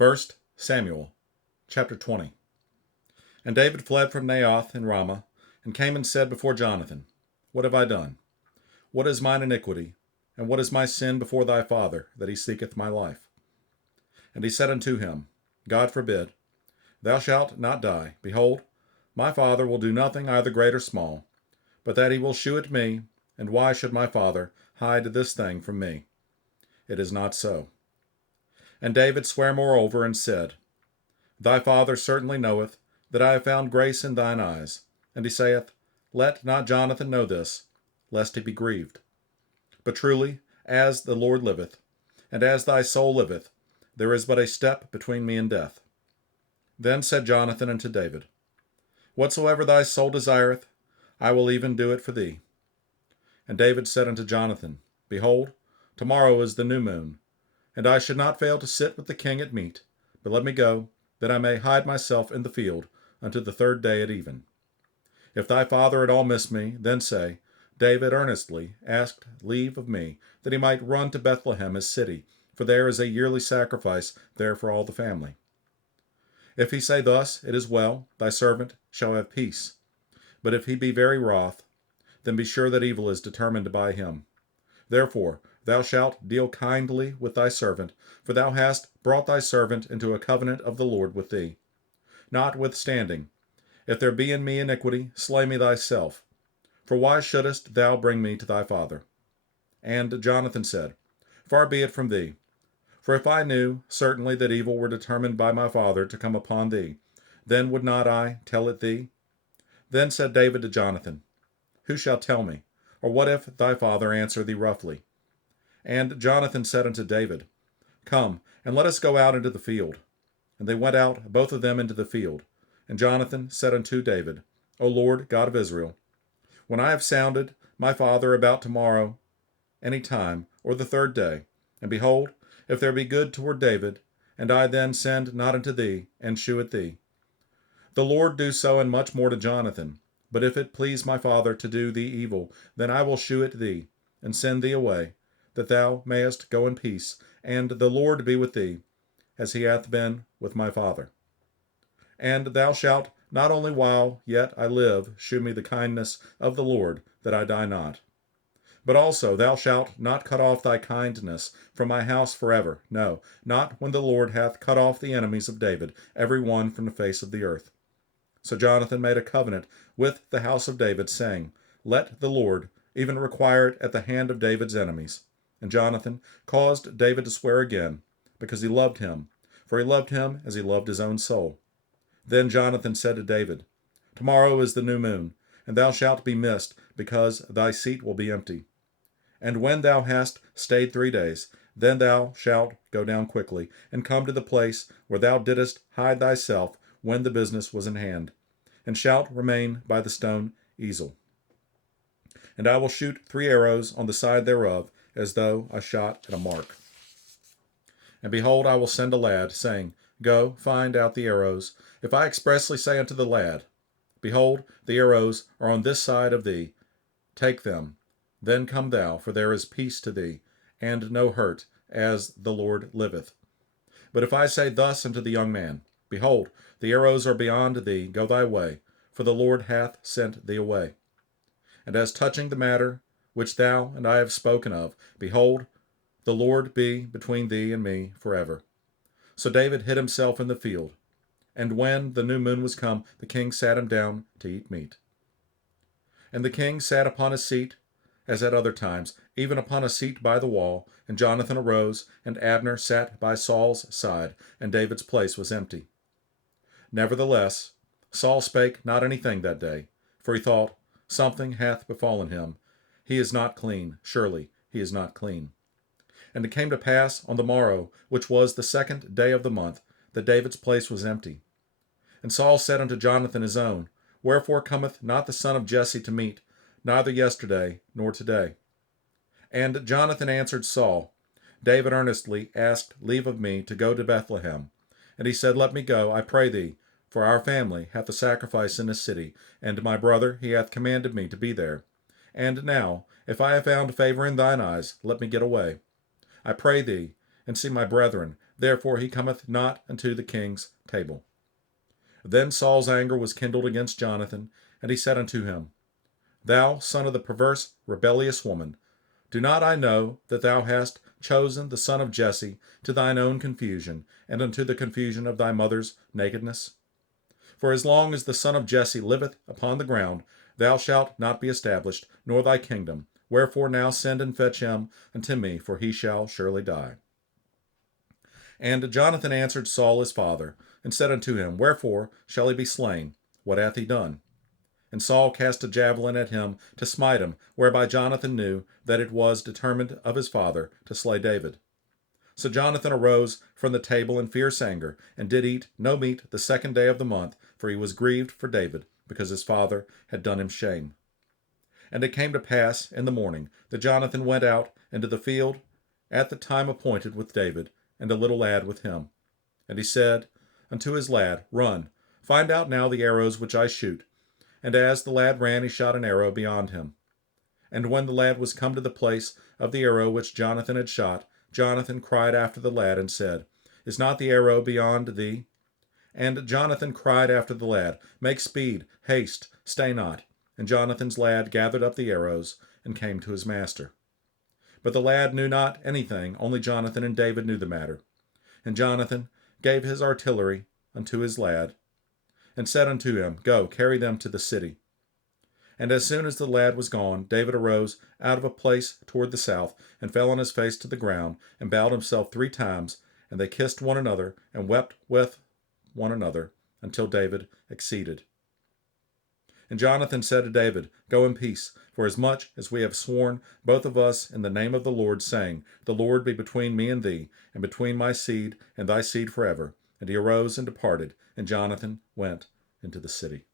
1 Samuel chapter 20. And David fled from Naioth in Ramah, and came and said before Jonathan, What have I done? What is mine iniquity? And what is my sin before thy father, that he seeketh my life? And he said unto him, God forbid, thou shalt not die. Behold, my father will do nothing either great or small, but that he will shew it me, and why should my father hide this thing from me? It is not so. And David sware moreover, and said, Thy father certainly knoweth that I have found grace in thine eyes. And he saith, Let not Jonathan know this, lest he be grieved. But truly, as the Lord liveth, and as thy soul liveth, there is but a step between me and death. Then said Jonathan unto David, Whatsoever thy soul desireth, I will even do it for thee. And David said unto Jonathan, Behold, tomorrow is the new moon, and I should not fail to sit with the king at meat, but let me go, that I may hide myself in the field unto the third day at even. If thy father at all miss me, then say, David earnestly asked leave of me, that he might run to Bethlehem his city, for there is a yearly sacrifice there for all the family. If he say thus, it is well, thy servant shall have peace. But if he be very wroth, then be sure that evil is determined by him. Therefore thou shalt deal kindly with thy servant, for thou hast brought thy servant into a covenant of the Lord with thee. Notwithstanding, if there be in me iniquity, slay me thyself. For why shouldest thou bring me to thy father? And Jonathan said, Far be it from thee. For if I knew certainly that evil were determined by my father to come upon thee, then would not I tell it thee? Then said David to Jonathan, Who shall tell me? Or what if thy father answer thee roughly? And Jonathan said unto David, Come, and let us go out into the field. And they went out both of them into the field. And Jonathan said unto David, O Lord, God of Israel, when I have sounded my father about tomorrow any time, or the third day, and behold, if there be good toward David, and I then send not unto thee, and shew it thee. The Lord do so and much more to Jonathan. But if it please my father to do thee evil, then I will shew it thee, and send thee away, that thou mayest go in peace, and the Lord be with thee, as he hath been with my father. And thou shalt not only while yet I live shew me the kindness of the Lord, that I die not. But also thou shalt not cut off thy kindness from my house forever, no, not when the Lord hath cut off the enemies of David, every one from the face of the earth. So Jonathan made a covenant with the house of David, saying, Let the Lord even require it at the hand of David's enemies. And Jonathan caused David to swear again, because he loved him, for he loved him as he loved his own soul. Then Jonathan said to David, Tomorrow is the new moon, and thou shalt be missed, because thy seat will be empty. And when thou hast stayed 3 days, then thou shalt go down quickly, and come to the place where thou didst hide thyself when the business was in hand, and shalt remain by the stone Ezel. And I will shoot 3 arrows on the side thereof, as though I shot at a mark. And behold, I will send a lad, saying, Go, find out the arrows. If I expressly say unto the lad, Behold, the arrows are on this side of thee, take them, then come thou, for there is peace to thee, and no hurt, as the Lord liveth. But if I say thus unto the young man, Behold, the arrows are beyond thee, go thy way, for the Lord hath sent thee away. And as touching the matter which thou and I have spoken of, behold, the Lord be between thee and me forever. So David hid himself in the field. And when the new moon was come, the king sat him down to eat meat. And the king sat upon his seat, as at other times, even upon a seat by the wall. And Jonathan arose, and Abner sat by Saul's side, and David's place was empty. Nevertheless, Saul spake not anything that day, for he thought, Something hath befallen him. He is not clean, surely he is not clean. And it came to pass on the morrow, which was the 2nd day of the month, that David's place was empty. And Saul said unto Jonathan his own, Wherefore cometh not the son of Jesse to meat, neither yesterday nor today? And Jonathan answered Saul, David earnestly asked leave of me to go to Bethlehem. And he said, Let me go, I pray thee, for our family hath a sacrifice in this city, and my brother he hath commanded me to be there. And now, if I have found favor in thine eyes, let me get away. I pray thee, and see my brethren, therefore he cometh not unto the king's table. Then Saul's anger was kindled against Jonathan, and he said unto him, Thou son of the perverse, rebellious woman, do not I know that thou hast chosen the son of Jesse to thine own confusion, and unto the confusion of thy mother's nakedness? For as long as the son of Jesse liveth upon the ground, thou shalt not be established, nor thy kingdom. Wherefore now send and fetch him unto me, for he shall surely die. And Jonathan answered Saul his father, and said unto him, Wherefore shall he be slain? What hath he done? And Saul cast a javelin at him to smite him, whereby Jonathan knew that it was determined of his father to slay David. So Jonathan arose from the table in fierce anger, and did eat no meat the second day of the month, for he was grieved for David, because his father had done him shame. And it came to pass in the morning that Jonathan went out into the field at the time appointed with David, and a little lad with him. And he said unto his lad, Run, find out now the arrows which I shoot. And as the lad ran, he shot an arrow beyond him. And when the lad was come to the place of the arrow which Jonathan had shot, Jonathan cried after the lad, and said, Is not the arrow beyond thee? And Jonathan cried after the lad, Make speed, haste, stay not. And Jonathan's lad gathered up the arrows, and came to his master. But the lad knew not anything, only Jonathan and David knew the matter. And Jonathan gave his artillery unto his lad, and said unto him, Go, carry them to the city. And as soon as the lad was gone, David arose out of a place toward the south, and fell on his face to the ground, and bowed himself 3 times, and they kissed one another, and wept with one another, until David exceeded. And Jonathan said to David, Go in peace, for as much as we have sworn, both of us, in the name of the Lord, saying, The Lord be between me and thee, and between my seed and thy seed forever. And he arose and departed, and Jonathan went into the city.